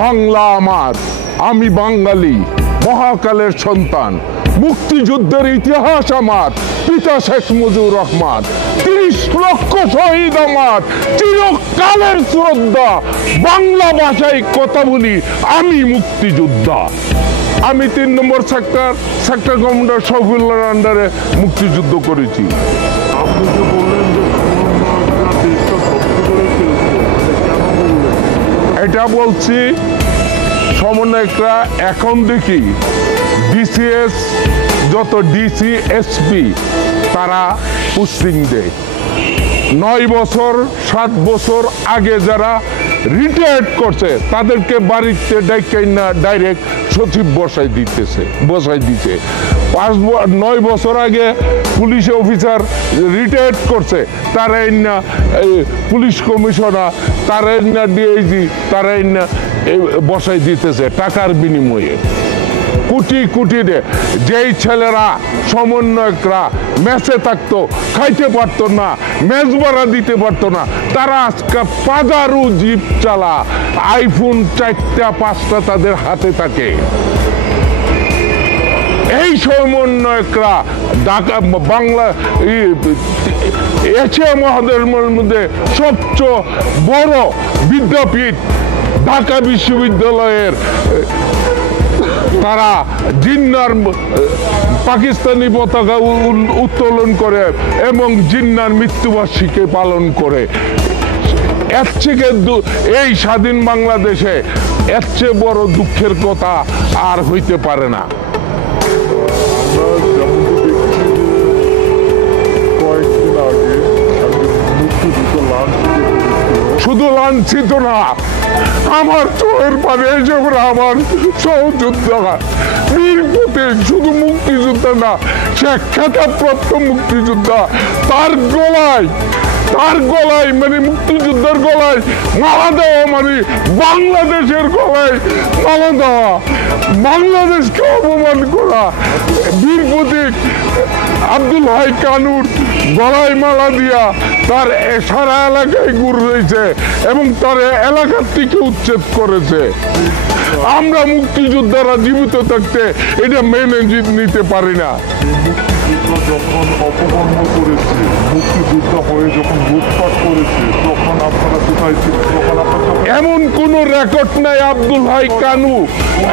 বাংলা আমার, আমি বাঙালি, মহাকালের সন্তান। মুক্তিযুদ্ধের ইতিহাস আমার, পিতা শেখ মুজিবুর রহমান। ৩০ লক্ষ শহীদ আমার, চিরকালের শ্রদ্ধা। বাংলা ভাষায় কথা বলি, আমি মুক্তিযোদ্ধা। আমি ৩ নম্বর সেক্টর কমান্ডার শফিউল্লাহর আন্ডারে মুক্তিযুদ্ধ করেছি। আপনি যে বললেন যে দেশটা ধ্বংস করে ফেলছে, কেন বললেন? এটা বলছি সমন্বয়করা এখন দেখি ডিসিএস যত ডিসি এসপি তারা পোস্টিং দেয়। 9 বছর 7 বছর আগে যারা রিটায়ার্ড করছে তাদেরকে বাড়িতে ডাইরেক্ট সচিব বসাই দিতে 9 বছর আগে পুলিশ অফিসার রিটায়ার্ড করছে তারা না পুলিশ কমিশনার, তারা না ডিআইজি, তারা না বসাই দিতেছে টাকার বিনিময়ে। কোটি কোটি যেই ছেলেরা সমন্বয়করা ম্যাচে থাকতো, খাইতে পারতো না, ম্যাচ ভাড়া দিতে পারতো না, তারা আজকে 1000 জিপ চালা, আইফোন 4টা 5টা তাদের হাতে থাকে। এই সমন্বয়করা ঢাকা বাংলা এশিয়া মহাদেশের মধ্যে সবচেয়ে বড় বিদ্যাপীঠ ঢাকা বিশ্ববিদ্যালয়ের তারা জিন্নার পাকিস্তানি পতাকা উত্তোলন করে এবং জিন্নার মৃত্যুবার্ষিকী পালন করে। এর থেকে এই স্বাধীন বাংলাদেশে এর চেয়ে বড় দুঃখের কথা আর হইতে পারে না। শুধু লাঞ্ছিত না, আমার চোখের পানে এসে আমার সহযোদ্ধা বীর প্রতীক, শুধু মুক্তিযোদ্ধা না, সে খেতাবপ্রাপ্ত মুক্তিযোদ্ধা, তার গলায় মানে মুক্তিযোদ্ধার গলায় মালা দেওয়া মানে বাংলাদেশের গলায় মালা দেওয়া, বাংলাদেশকে অপমান করা। বীর প্রতীক আব্দুল হাই কানুর গলায় মালা দিয়া তার সারা এলাকায় ঘুরেছে এবং তার এলাকার থেকে উচ্ছেদ করেছে। আমরা মুক্তিযোদ্ধারা জীবিত থাকতে এটা মেনে নিতে পারি না। যখন অপকর্ম করেছে, মুক্তিযুদ্ধ হয়ে যখন লুটপাট করেছে, তখন আপনারা কোথায় ছিলেন? এমন কোন রেকর্ড নাই আব্দুল হাই কানু,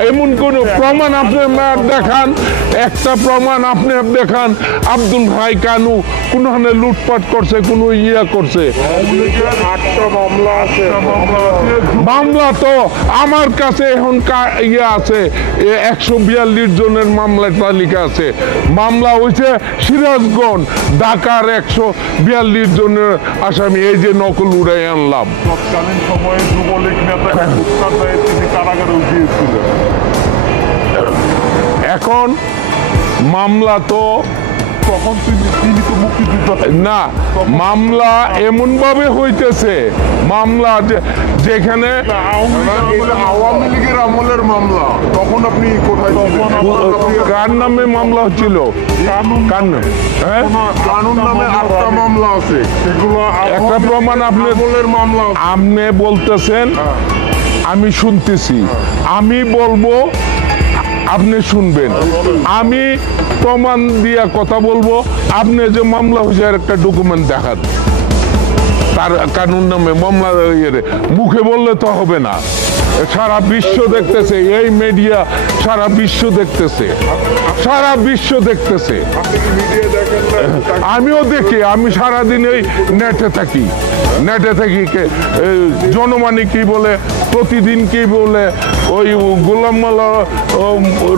এমন কোন প্রমাণ আপনি দেখান, একটা প্রমাণ আপনি দেখান আব্দুল হাই কানু কোনখানে লুটপাট করছে, কোন করছে। মামলা তো আমার কাছে এখন আছে 142 জনের মামলার তালিকা আছে। মামলা হয়েছে সিরাজগঞ্জ, ঢাকার 142 জনের আসামি, এই যে নকল উড়াই আনলাম। তৎকালীন সময়ে যুবলীগ নেতা তিনি কারাগারে উঠিয়েছিলেন। এখন মামলা তো তখন তিনি তো মুক্তিযুদ্ধ না, মামলা এমন ভাবে হইতেছে, মামলা যেখানে আওয়ামী লীগের আমলের মামলা, তখন আপনি কোথায় কার নামে মামলা হচ্ছিল? কানুন নামে 8টা মামলা আছে, সেগুলো একটা প্রমাণ মামলা আপনি বলতেছেন, আমি শুনতেছি, আমি বলবো আপনি শুনবেন, আমি প্রমাণ দিয়া কথা বলবো, আপনি যে মামলা হয়েছে একটা ডকুমেন্ট দেখান তার কানুন নামে মামলা। মুখে বললে তো হবে না, সারা বিশ্ব দেখতেছে, এই মিডিয়া সারা বিশ্ব দেখতেছে, সারা বিশ্ব দেখতেছে। আমিও দেখি, আমি সারাদিন এই নেটে থাকি, জনমানি কি বলে, প্রতিদিন কি বলে, ওই গোলাম মালা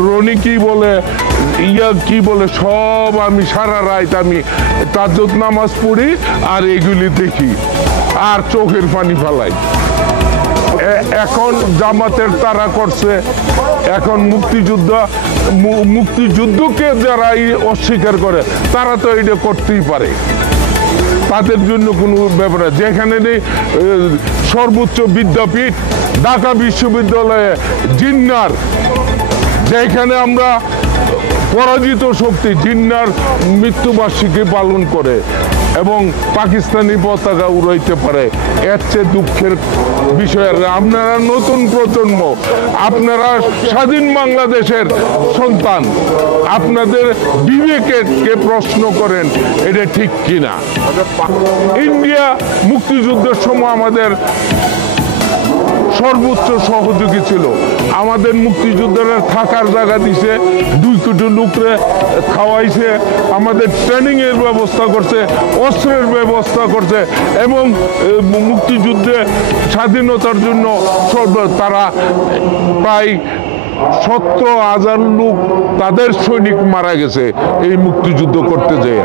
রনি কি বলে, কি বলে, সব আমি সারা রাত আমি তাজ্জুদ নামাজ পড়ি আর এগুলি দেখি আর চোখের পানি ফেলাই। এখন জামাতের তারা করছে, এখন মুক্তিযুদ্ধকে যারা অস্বীকার করে তারা তো এটা করতেই পারে, তাদের জন্য কোনো ব্যাপার। যেখানে নেই সর্বোচ্চ বিদ্যাপীঠ ঢাকা বিশ্ববিদ্যালয়ে জিন্নার, যেখানে আমরা পরাজিত শক্তি জিন্নার মৃত্যুবার্ষিকী পালন করে এবং পাকিস্তানি পতাকা উড়াইতে পারে, এর চেয়ে দুঃখের বিষয় আর আপনারা নতুন প্রজন্ম, আপনারা স্বাধীন বাংলাদেশের সন্তান, আপনাদের বিবেককে প্রশ্ন করেন এটা ঠিক কিনা। ইন্ডিয়া মুক্তিযুদ্ধের সময় আমাদের সর্বোচ্চ সহযোগী ছিল, আমাদের মুক্তিযোদ্ধারা থাকার জায়গা দিছে, 2 কোটি লোকরে খাওয়াইছে, আমাদের ট্রেনিং এর ব্যবস্থা করছে, অস্ত্রের ব্যবস্থা করছে এবং মুক্তিযুদ্ধে স্বাধীনতার জন্য তারা প্রায় 17,000 লোক তাদের সৈনিক মারা গেছে এই মুক্তিযুদ্ধ করতে যেয়ে।